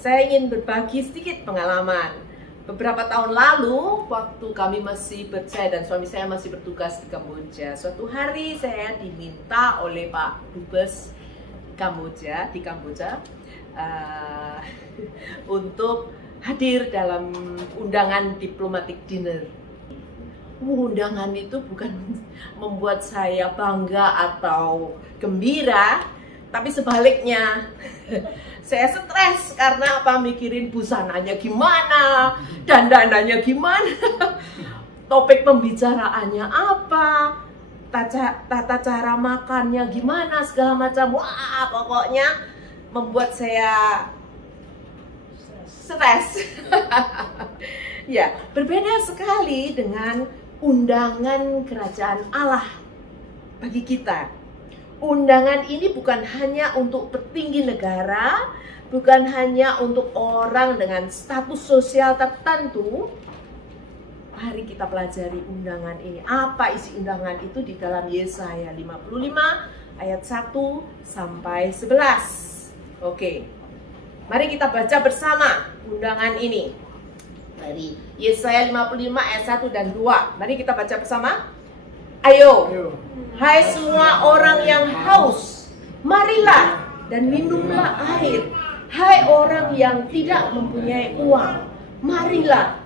Saya ingin berbagi sedikit pengalaman. Beberapa tahun lalu, waktu kami masih saya dan suami saya masih bertugas di Kamboja, suatu hari saya diminta oleh Pak Dubes di Kamboja untuk hadir dalam undangan diplomatic dinner. Undangan itu bukan membuat saya bangga atau gembira, tapi sebaliknya. Saya stres karena mikirin busananya gimana, dandanannya gimana, topik pembicaraannya apa, tata cara makannya gimana, segala macam. Wah, pokoknya membuat saya stres. Ya, berbeda sekali dengan undangan kerajaan Allah bagi kita. Undangan ini bukan hanya untuk petinggi negara, bukan hanya untuk orang dengan status sosial tertentu. Mari kita pelajari undangan ini. Apa isi undangan itu di dalam Yesaya 55 ayat 1 sampai 11. Oke. Mari kita baca bersama undangan ini. Dari Yesaya 55 ayat 1 dan 2. Mari kita baca bersama. Ayo, hai semua orang yang haus, marilah dan minumlah air. Hai orang yang tidak mempunyai uang, marilah,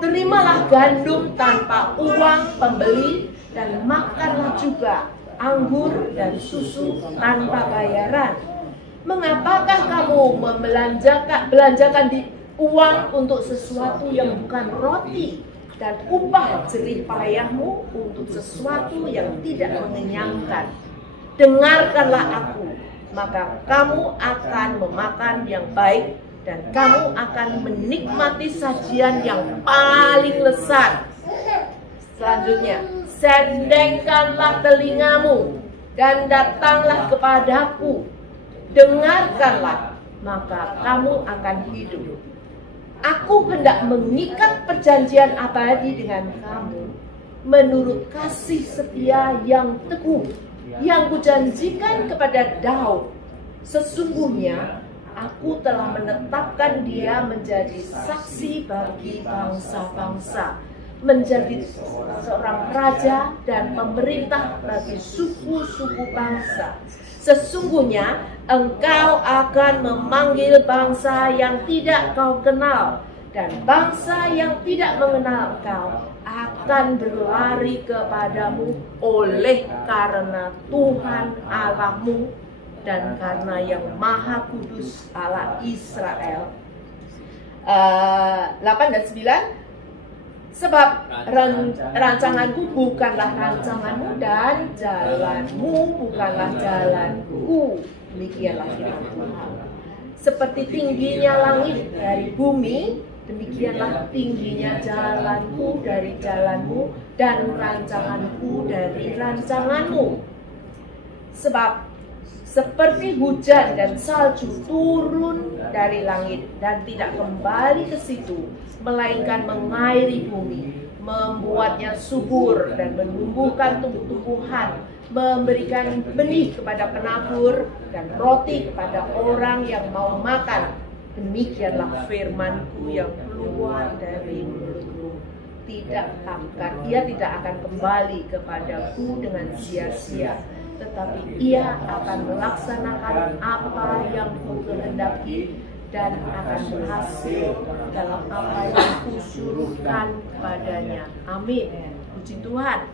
terimalah gandum tanpa uang pembeli, dan makanlah juga anggur dan susu tanpa bayaran. Mengapakah kamu belanjakan di uang untuk sesuatu yang bukan roti, dan upah jerih payahmu untuk sesuatu yang tidak mengenyangkan? Dengarkanlah aku, maka kamu akan memakan yang baik, dan kamu akan menikmati sajian yang paling lezat. Selanjutnya, sendengkanlah telingamu dan datanglah kepadaku. Dengarkanlah, maka kamu akan hidup. Aku hendak mengikat perjanjian abadi dengan kamu menurut kasih setia yang teguh yang kujanjikan kepada Daud. Sesungguhnya aku telah menetapkan dia menjadi saksi bagi bangsa-bangsa, menjadi seorang raja dan pemerintah bagi suku-suku bangsa. Sesungguhnya engkau akan memanggil bangsa yang tidak kau kenal, dan bangsa yang tidak mengenal kau akan berlari kepadamu oleh karena Tuhan Allahmu dan karena yang Maha Kudus Allah Israel. 8 dan 9. Sebab rancanganku bukanlah rancanganmu, dan jalanmu bukanlah jalanku. Demikianlah firman Tuhan. Seperti tingginya langit dari bumi, demikianlah tingginya jalanku dari jalanmu, dan rancanganku dari rancanganmu. Sebab seperti hujan dan salju turun dari langit dan tidak kembali ke situ, melainkan mengairi bumi, membuatnya subur dan menumbuhkan tumbuh-tumbuhan, memberikan benih kepada penabur dan roti kepada orang yang mau makan. Demikianlah firmanku yang keluar dari mulutku. Ia tidak akan kembali kepadaku dengan sia-sia, tetapi ia akan melaksanakan apa yang kukehendaki dan akan berhasil dalam apa yang kusuruhkan kepadanya. Amin. Puji Tuhan.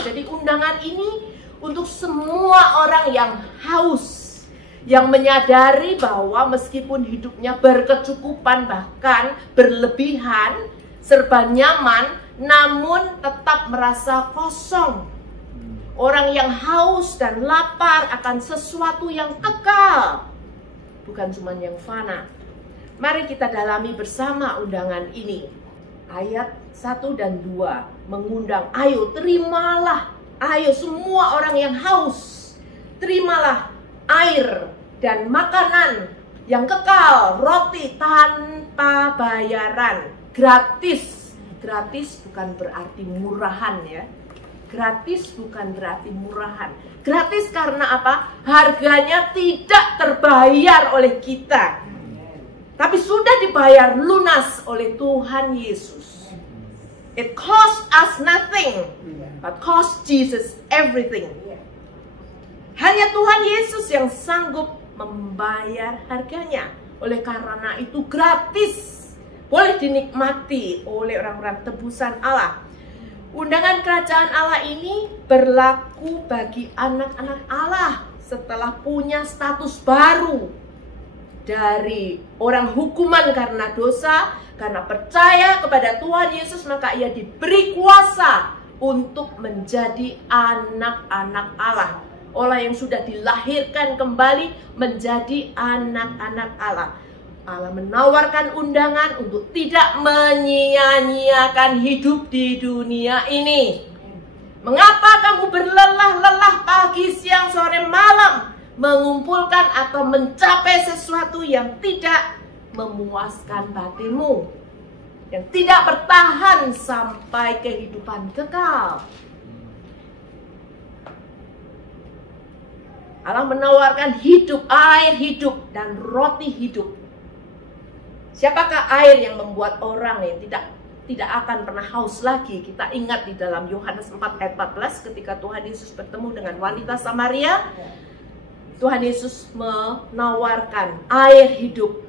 Jadi undangan ini untuk semua orang yang haus, yang menyadari bahwa meskipun hidupnya berkecukupan bahkan berlebihan, serba nyaman, namun tetap merasa kosong. Orang yang haus dan lapar akan sesuatu yang kekal, bukan cuma yang fana. Mari kita dalami bersama undangan ini. Ayat 1 dan 2 mengundang, ayo terimalah, ayo semua orang yang haus, terimalah air dan makanan yang kekal, roti tanpa bayaran, gratis. Gratis bukan berarti murahan ya. Gratis bukan berarti murahan. Gratis karena apa? Harganya tidak terbayar oleh kita. tapi sudah dibayar lunas oleh Tuhan Yesus. It cost us nothing, but cost Jesus everything. Hanya Tuhan Yesus yang sanggup membayar harganya. Oleh karena itu gratis, boleh dinikmati oleh orang-orang tebusan Allah. Undangan kerajaan Allah ini berlaku bagi anak-anak Allah setelah punya status baru dari orang hukuman karena dosa. Karena percaya kepada Tuhan Yesus, maka ia diberi kuasa untuk menjadi anak-anak Allah. Orang yang sudah dilahirkan kembali menjadi anak-anak Allah. Allah menawarkan undangan untuk tidak menyia-nyiakan hidup di dunia ini. Mengapa kamu berlelah-lelah pagi, siang, sore, malam mengumpulkan atau mencapai sesuatu yang tidak memuaskan batinmu, yang tidak bertahan sampai kehidupan kekal? Allah menawarkan hidup, air hidup, dan roti hidup. Siapakah air yang membuat orang yang tidak akan pernah haus lagi? Kita ingat di dalam Yohanes 4 ayat 14 ketika Tuhan Yesus bertemu dengan wanita Samaria. Tuhan Yesus menawarkan air hidup.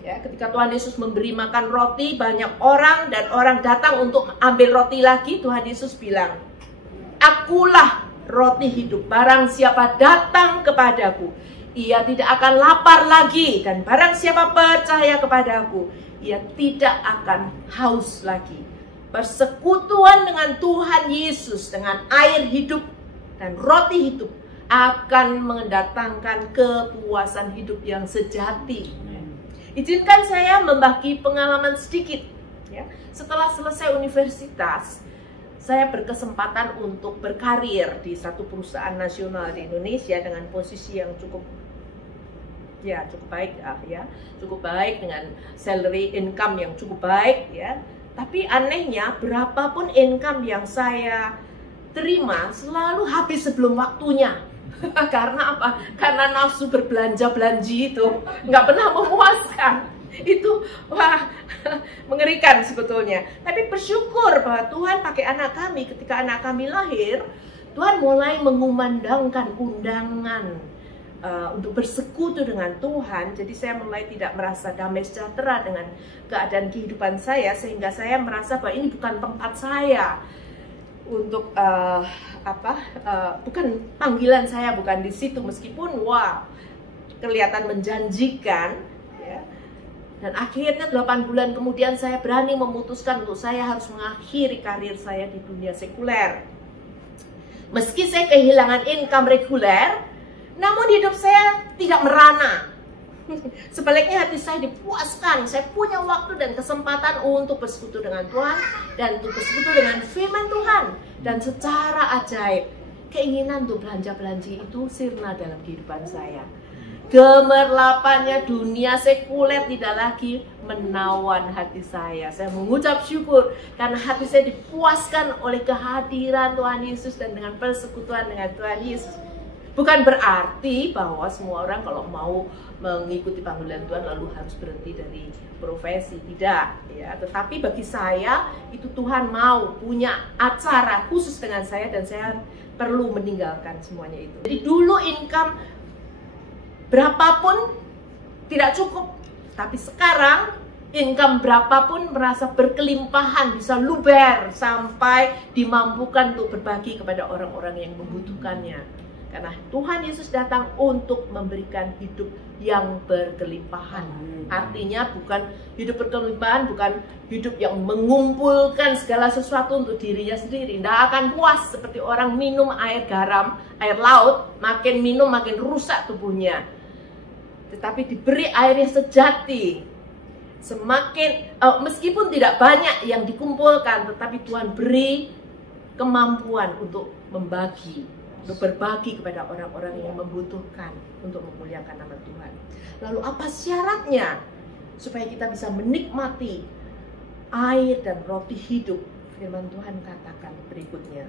Ya, ketika Tuhan Yesus memberi makan roti, banyak orang dan orang datang untuk ambil roti lagi. Tuhan Yesus bilang, "Akulah roti hidup, barang siapa datang kepadaku, ia tidak akan lapar lagi, dan barang siapa percaya kepadaku, ia tidak akan haus lagi." Persekutuan dengan Tuhan Yesus, dengan air hidup dan roti hidup, akan mendatangkan kepuasan hidup yang sejati. Izinkan saya membagi pengalaman sedikit. Ya. Setelah selesai universitas, saya berkesempatan untuk berkarir di satu perusahaan nasional di Indonesia dengan posisi yang cukup baik, cukup baik, dengan salary income yang cukup baik, ya. Tapi anehnya, berapapun income yang saya terima selalu habis sebelum waktunya. Karena apa? Karena nafsu berbelanja-belanji itu nggak pernah memuaskan. Itu mengerikan sebetulnya. Tapi bersyukur bahwa Tuhan pakai anak kami. Ketika anak kami lahir, Tuhan mulai mengumandangkan undangan untuk bersekutu dengan Tuhan. Jadi saya mulai tidak merasa damai sejahtera dengan keadaan kehidupan saya, sehingga saya merasa bahwa ini bukan tempat saya untuk bukan panggilan saya, bukan di situ, meskipun kelihatan menjanjikan, ya. Dan akhirnya 8 bulan kemudian saya berani memutuskan untuk saya harus mengakhiri karir saya di dunia sekuler. Meski saya kehilangan income reguler, namun hidup saya tidak merana. Sebaliknya hati saya dipuaskan. Saya punya waktu dan kesempatan untuk bersekutu dengan Tuhan dan untuk bersekutu dengan firman Tuhan. Dan secara ajaib, keinginan untuk belanja-belanji itu sirna dalam kehidupan saya. Gemerlapannya dunia sekuler tidak lagi menawan hati saya. Saya mengucap syukur karena hati saya dipuaskan oleh kehadiran Tuhan Yesus dan dengan persekutuan dengan Tuhan Yesus. Bukan berarti bahwa semua orang kalau mau mengikuti panggilan Tuhan lalu harus berhenti dari profesi, tidak, ya. Tetapi bagi saya itu Tuhan mau punya acara khusus dengan saya dan saya perlu meninggalkan semuanya itu. Jadi dulu income berapapun tidak cukup, tapi sekarang income berapapun merasa berkelimpahan, bisa luber sampai dimampukan untuk berbagi kepada orang-orang yang membutuhkannya. Karena Tuhan Yesus datang untuk memberikan hidup yang berkelimpahan. Artinya bukan hidup berkelimpahan, bukan hidup yang mengumpulkan segala sesuatu untuk dirinya sendiri. Tidak akan puas seperti orang minum air garam, air laut, makin minum makin rusak tubuhnya. Tetapi diberi air yang sejati. Semakin meskipun tidak banyak yang dikumpulkan, tetapi Tuhan beri kemampuan untuk membagi, untuk berbagi kepada orang-orang yang membutuhkan untuk memuliakan nama Tuhan. Lalu apa syaratnya supaya kita bisa menikmati air dan roti hidup? Firman Tuhan katakan berikutnya,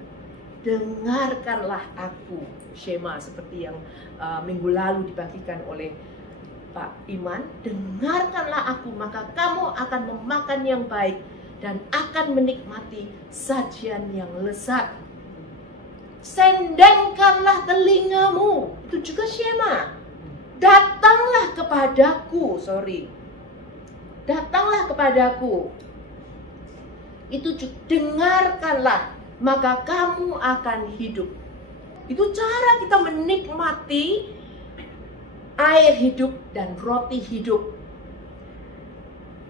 dengarkanlah aku, Shema, seperti yang minggu lalu dibagikan oleh Pak Iman, dengarkanlah aku, maka kamu akan memakan yang baik dan akan menikmati sajian yang lezat. Sendengkanlah telingamu, itu juga Shema. Datanglah kepadaku, datanglah kepadaku. Itu juga, dengarkanlah, maka kamu akan hidup. Itu cara kita menikmati air hidup dan roti hidup.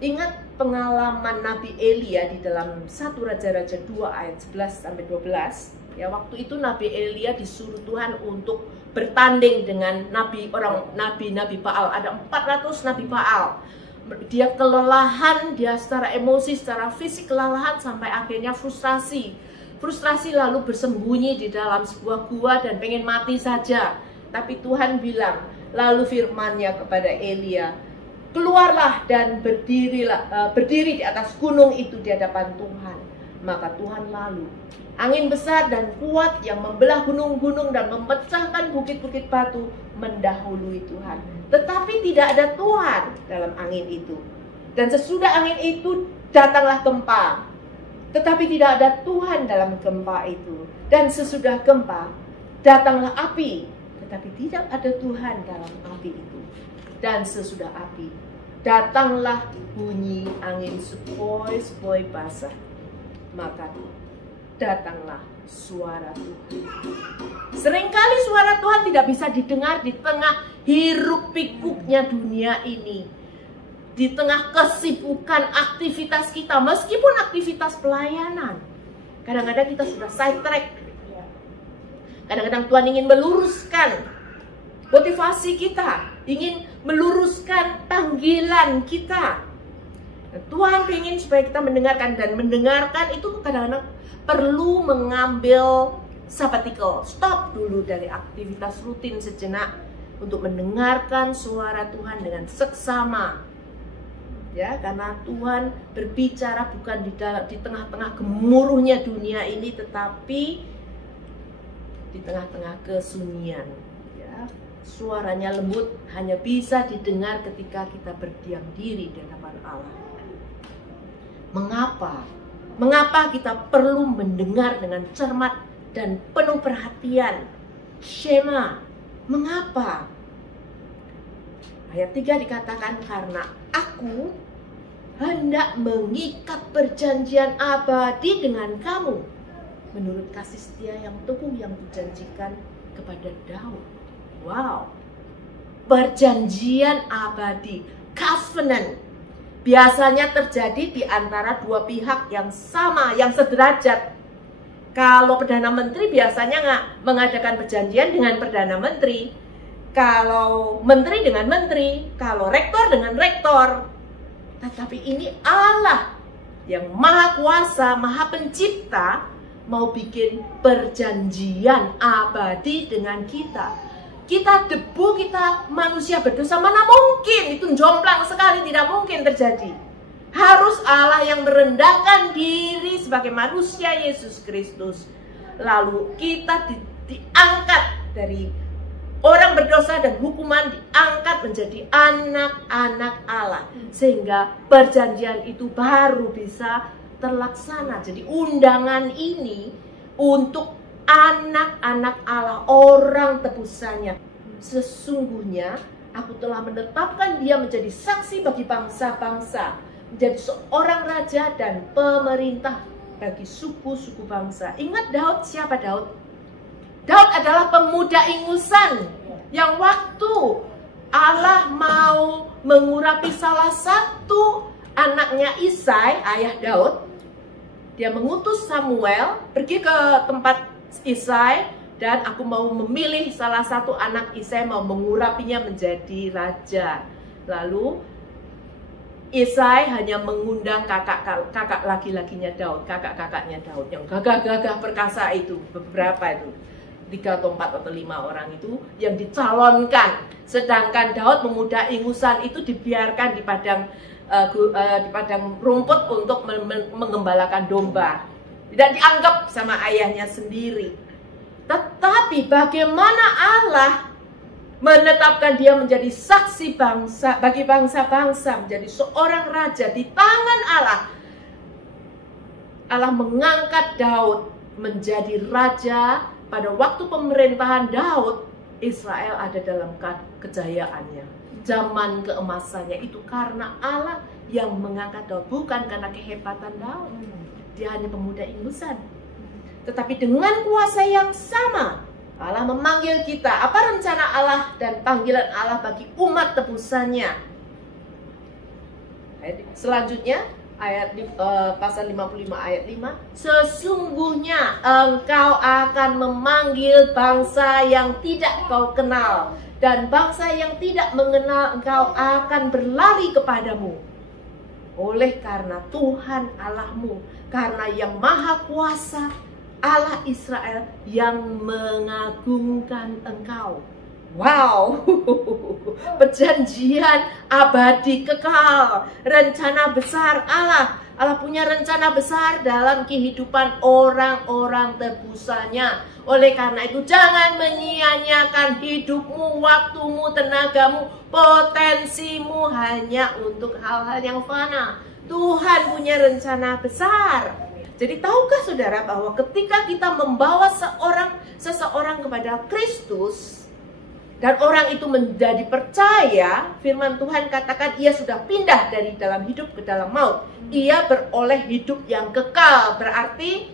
Ingat pengalaman Nabi Elia di dalam 1 Raja-Raja 2 ayat 11-12. Ya, waktu itu Nabi Elia disuruh Tuhan untuk bertanding dengan nabi Baal. Ada 400 nabi Baal. Dia kelelahan, dia secara emosi, secara fisik kelelahan sampai akhirnya frustasi lalu bersembunyi di dalam sebuah gua dan pengen mati saja. Tapi Tuhan bilang, lalu firman-Nya kepada Elia, keluarlah dan berdiri di atas gunung itu di hadapan Tuhan. Maka Tuhan lalu, angin besar dan kuat yang membelah gunung-gunung dan memecahkan bukit-bukit batu mendahului Tuhan. Tetapi tidak ada Tuhan dalam angin itu. Dan sesudah angin itu datanglah gempa. Tetapi tidak ada Tuhan dalam gempa itu. Dan sesudah gempa datanglah api. Tetapi tidak ada Tuhan dalam api itu. Dan sesudah api datanglah bunyi angin sepoi-sepoi basah. Maka datanglah suara Tuhan. Seringkali suara Tuhan tidak bisa didengar di tengah hiruk pikuknya dunia ini, di tengah kesibukan aktivitas kita, meskipun aktivitas pelayanan. Kadang-kadang kita sudah side track. Kadang-kadang Tuhan ingin meluruskan motivasi kita, ingin meluruskan panggilan kita. Tuhan ingin supaya kita mendengarkan, dan mendengarkan itu kadang-kadang perlu mengambil sabbatical, stop dulu dari aktivitas rutin sejenak untuk mendengarkan suara Tuhan dengan seksama. Ya, karena Tuhan berbicara bukan di tengah-tengah gemuruhnya dunia ini, tetapi di tengah-tengah kesunyian. Ya, suaranya lembut, hanya bisa didengar ketika kita berdiam diri di hadapan Allah. Mengapa kita perlu mendengar dengan cermat dan penuh perhatian? Shema. Mengapa? Ayat 3 dikatakan, karena aku hendak mengikat perjanjian abadi dengan kamu menurut kasih setia yang teguh yang dijanjikan kepada Daud. Wow. Perjanjian abadi, covenant. Biasanya terjadi di antara dua pihak yang sama, yang sederajat. Kalau Perdana Menteri biasanya nggak mengadakan perjanjian dengan Perdana Menteri. Kalau Menteri dengan Menteri, kalau Rektor dengan Rektor. Tetapi ini Allah yang Maha Kuasa, Maha Pencipta, mau bikin perjanjian abadi dengan kita. Kita debu, kita manusia berdosa, mana mungkin, itu jomplang sekali, tidak mungkin terjadi. Harus Allah yang merendahkan diri sebagai manusia Yesus Kristus. Lalu kita diangkat dari orang berdosa dan hukuman, diangkat menjadi anak-anak Allah. Sehingga perjanjian itu baru bisa terlaksana. Jadi undangan ini untuk anak-anak Allah, orang tebusannya. Sesungguhnya aku telah menetapkan dia menjadi saksi bagi bangsa-bangsa, menjadi seorang raja dan pemerintah bagi suku-suku bangsa. Ingat Daud, siapa Daud? Daud adalah pemuda ingusan yang waktu Allah mau mengurapi salah satu anaknya Isai, ayah Daud, dia mengutus Samuel pergi ke tempat Isai, dan aku mau memilih salah satu anak Isai, mau mengurapinya menjadi raja. Lalu Isai hanya mengundang kakak laki-lakinya Daud, kakak-kakaknya Daud yang gagah-gagah perkasa itu, beberapa itu, 3 atau 4 atau 5 orang itu yang dicalonkan. Sedangkan Daud pemuda ingusan itu dibiarkan di padang rumput untuk mengembalakan domba. Tidak dianggap sama ayahnya sendiri. Tetapi bagaimana Allah menetapkan dia menjadi saksi bangsa bagi bangsa-bangsa, menjadi seorang raja di tangan Allah. Allah mengangkat Daud menjadi raja. Pada waktu pemerintahan Daud, Israel ada dalam kejayaannya, zaman keemasannya. Itu karena Allah yang mengangkat Daud, bukan karena kehebatan Daud. Dia hanya pemuda ingusan. Tetapi dengan kuasa yang sama, Allah memanggil kita. Apa rencana Allah dan panggilan Allah bagi umat tebusannya? Selanjutnya, ayat pasal 55 ayat 5. Sesungguhnya engkau akan memanggil bangsa yang tidak kau kenal, dan bangsa yang tidak mengenal engkau akan berlari kepadamu. Oleh karena Tuhan Allahmu, karena yang maha kuasa, Allah Israel yang mengagungkan engkau. Wow, perjanjian abadi kekal, rencana besar Allah. Allah punya rencana besar dalam kehidupan orang-orang tebusannya. Oleh karena itu, jangan menyia-nyiakan hidupmu, waktumu, tenagamu, potensimu hanya untuk hal-hal yang fana. Tuhan punya rencana besar. Jadi tahukah saudara bahwa ketika kita membawa seseorang kepada Kristus, dan orang itu menjadi percaya, firman Tuhan katakan ia sudah pindah dari dalam hidup ke dalam maut. Ia beroleh hidup yang kekal. Berarti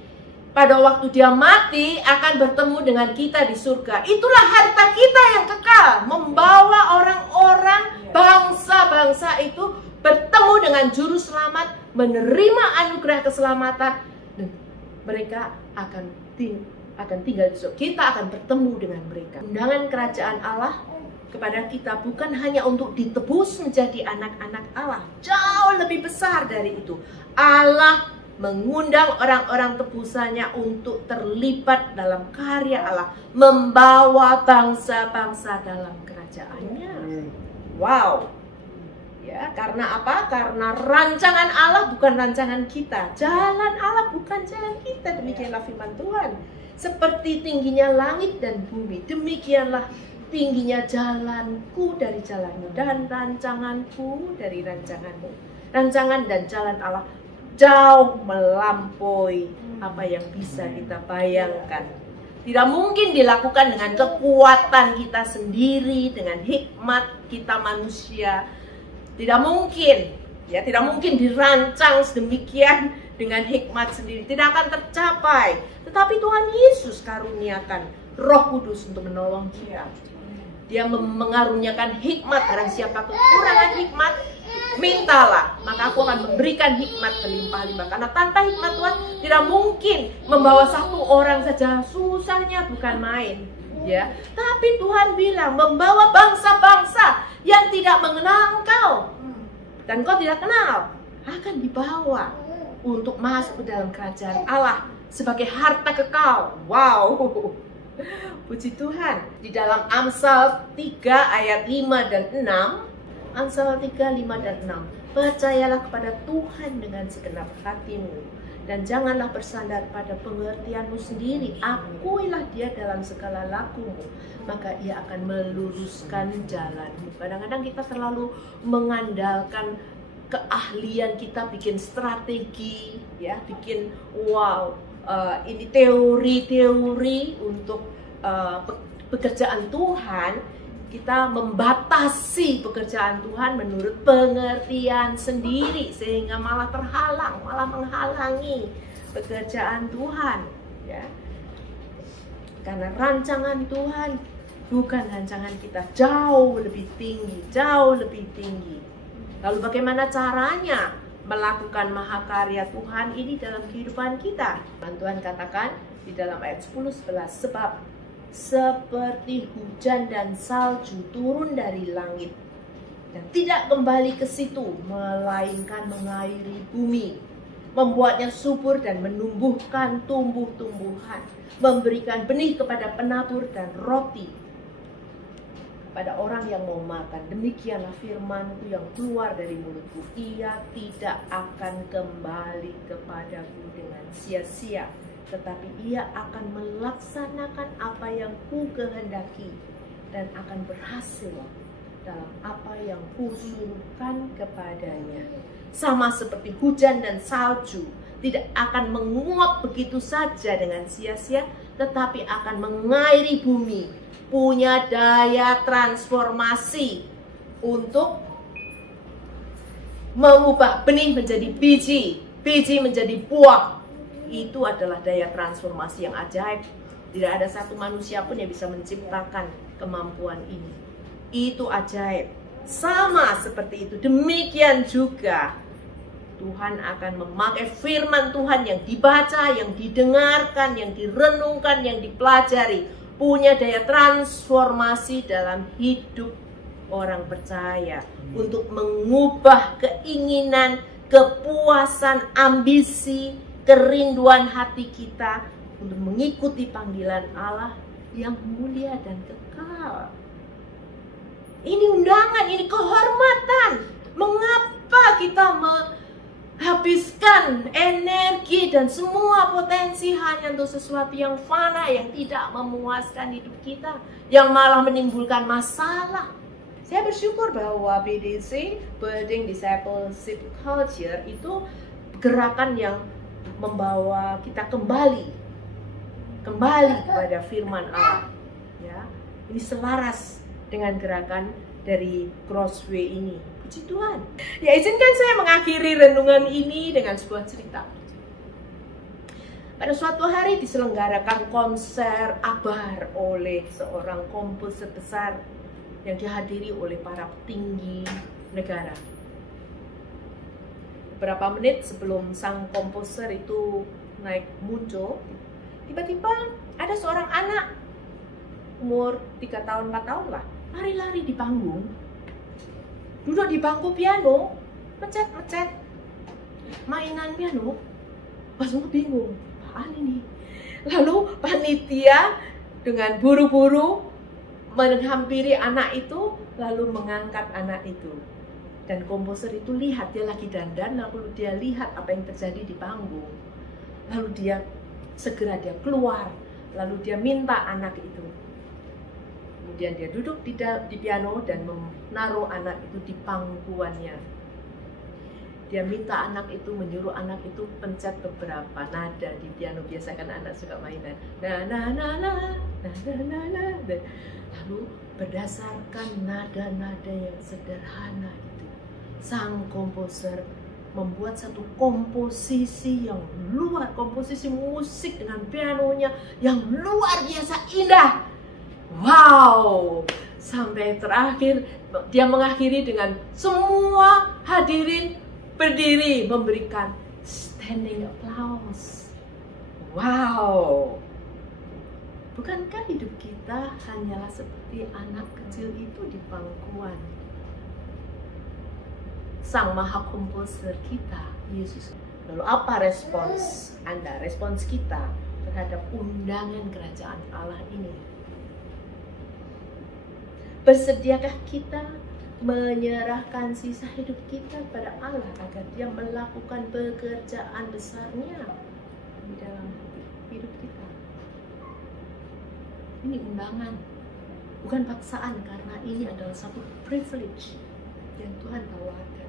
pada waktu dia mati akan bertemu dengan kita di surga. Itulah harta kita yang kekal. Membawa orang-orang, bangsa-bangsa itu bertemu dengan juru selamat, menerima anugerah keselamatan, dan mereka akan tinggal di surga. Kita akan bertemu dengan mereka. Undangan kerajaan Allah kepada kita bukan hanya untuk ditebus menjadi anak-anak Allah. Jauh lebih besar dari itu. Allah mengundang orang-orang tebusannya untuk terlibat dalam karya Allah, membawa bangsa-bangsa dalam kerajaannya. Wow. Ya, karena apa? Karena rancangan Allah bukan rancangan kita. Jalan Allah bukan jalan kita. Demikianlah firman Tuhan. Seperti tingginya langit dan bumi, demikianlah tingginya jalanku dari jalanmu, dan rancanganku dari rancanganmu. Rancangan dan jalan Allah jauh melampaui apa yang bisa kita bayangkan. Tidak mungkin dilakukan dengan kekuatan kita sendiri, dengan hikmat kita manusia. Tidak mungkin, ya, tidak mungkin dirancang sedemikian dengan hikmat sendiri. Tidak akan tercapai. Tetapi Tuhan Yesus karuniakan Roh Kudus untuk menolong kita. Dia mengaruniakan hikmat. Barang siapa kekurangan hikmat, mintalah, maka aku akan memberikan hikmat berlimpah-limpah. Karena tanpa hikmat Tuhan tidak mungkin membawa satu orang saja. Susahnya bukan main, ya. Tapi Tuhan bilang membawa bangsa-bangsa yang tidak mengenal engkau dan kau tidak kenal akan dibawa untuk masuk ke dalam kerajaan Allah sebagai harta kekal. Wow. Puji Tuhan. Di dalam Amsal 3 ayat 5 dan 6, Amsal 3, 5 dan 6. Percayalah kepada Tuhan dengan segenap hatimu, dan janganlah bersandar pada pengertianmu sendiri. Akuilah dia dalam segala lakumu, maka ia akan meluruskan jalanmu. Kadang-kadang kita terlalu mengandalkan keahlian kita, bikin strategi, ya, bikin ini teori-teori untuk pekerjaan Tuhan. Kita membatasi pekerjaan Tuhan menurut pengertian sendiri, sehingga malah terhalang, malah menghalangi pekerjaan Tuhan, ya. Karena rancangan Tuhan bukan rancangan kita, jauh lebih tinggi, jauh lebih tinggi. Lalu bagaimana caranya melakukan mahakarya Tuhan ini dalam kehidupan kita? Tuhan katakan di dalam ayat 10-11, sebab seperti hujan dan salju turun dari langit dan tidak kembali ke situ, melainkan mengairi bumi, membuatnya subur dan menumbuhkan tumbuh-tumbuhan, memberikan benih kepada penabur dan roti pada orang yang mau makan. Demikianlah firman-Ku yang keluar dari mulut-Ku, ia tidak akan kembali kepadaku dengan sia-sia, tetapi ia akan melaksanakan apa yang Ku kehendaki dan akan berhasil dalam apa yang kusuruhkan kepadanya. Sama seperti hujan dan salju, tidak akan menguap begitu saja dengan sia-sia, tetapi akan mengairi bumi, punya daya transformasi untuk mengubah benih menjadi biji, biji menjadi buah. Itu adalah daya transformasi yang ajaib. Tidak ada satu manusia pun yang bisa menciptakan kemampuan ini. Itu ajaib. Sama seperti itu, demikian juga Tuhan akan memakai firman Tuhan yang dibaca, yang didengarkan, yang direnungkan, yang dipelajari, punya daya transformasi dalam hidup orang percaya untuk mengubah keinginan, kepuasan, ambisi, kerinduan hati kita untuk mengikuti panggilan Allah yang mulia dan kekal. Ini undangan, ini kehormatan. Mengapa kita menghabiskan energi dan semua potensi hanya untuk sesuatu yang fana, yang tidak memuaskan hidup kita, yang malah menimbulkan masalah? Saya bersyukur bahwa BDC, Building Discipleship Culture, itu gerakan yang membawa kita kembali kepada firman Allah. Ya, ini selaras dengan gerakan dari Crossway ini. Puji Tuhan. Ya, izinkan saya mengakhiri renungan ini dengan sebuah cerita. Pada suatu hari diselenggarakan konser akbar oleh seorang komposer besar yang dihadiri oleh para petinggi negara. Beberapa menit sebelum sang komposer itu muncul, tiba-tiba ada seorang anak umur 3 tahun, 4 tahun lah, lari-lari di panggung, duduk di bangku piano, mencet-mencet mainan piano. Langsung bingung, apaan ini? Lalu panitia dengan buru-buru menghampiri anak itu, lalu mengangkat anak itu. Dan komposer itu lihat, dia lagi dandan, lalu dia lihat apa yang terjadi di panggung. Lalu dia segera keluar, lalu dia minta anak itu. Kemudian dia duduk di piano dan menaruh anak itu di pangkuannya. Dia minta anak itu, menyuruh anak itu pencet beberapa nada di piano. Biasa kan anak suka mainan. Lalu berdasarkan nada-nada yang sederhana itu, sang komposer membuat satu komposisi yang luar, komposisi musik dengan pianonya yang luar biasa indah. Wow! Sampai terakhir dia mengakhiri dengan semua hadirin berdiri memberikan standing applause. Wow! Bukankah hidup kita hanyalah seperti anak kecil itu di pangkuan Sang Maha Komposer kita, Yesus? Lalu apa respons Anda, respons kita terhadap undangan kerajaan Allah ini? Bersediakah kita menyerahkan sisa hidup kita pada Allah agar Dia melakukan pekerjaan besarnya di dalam hidup kita? Ini undangan, bukan paksaan, karena ini adalah satu privilege yang Tuhan tawarkan.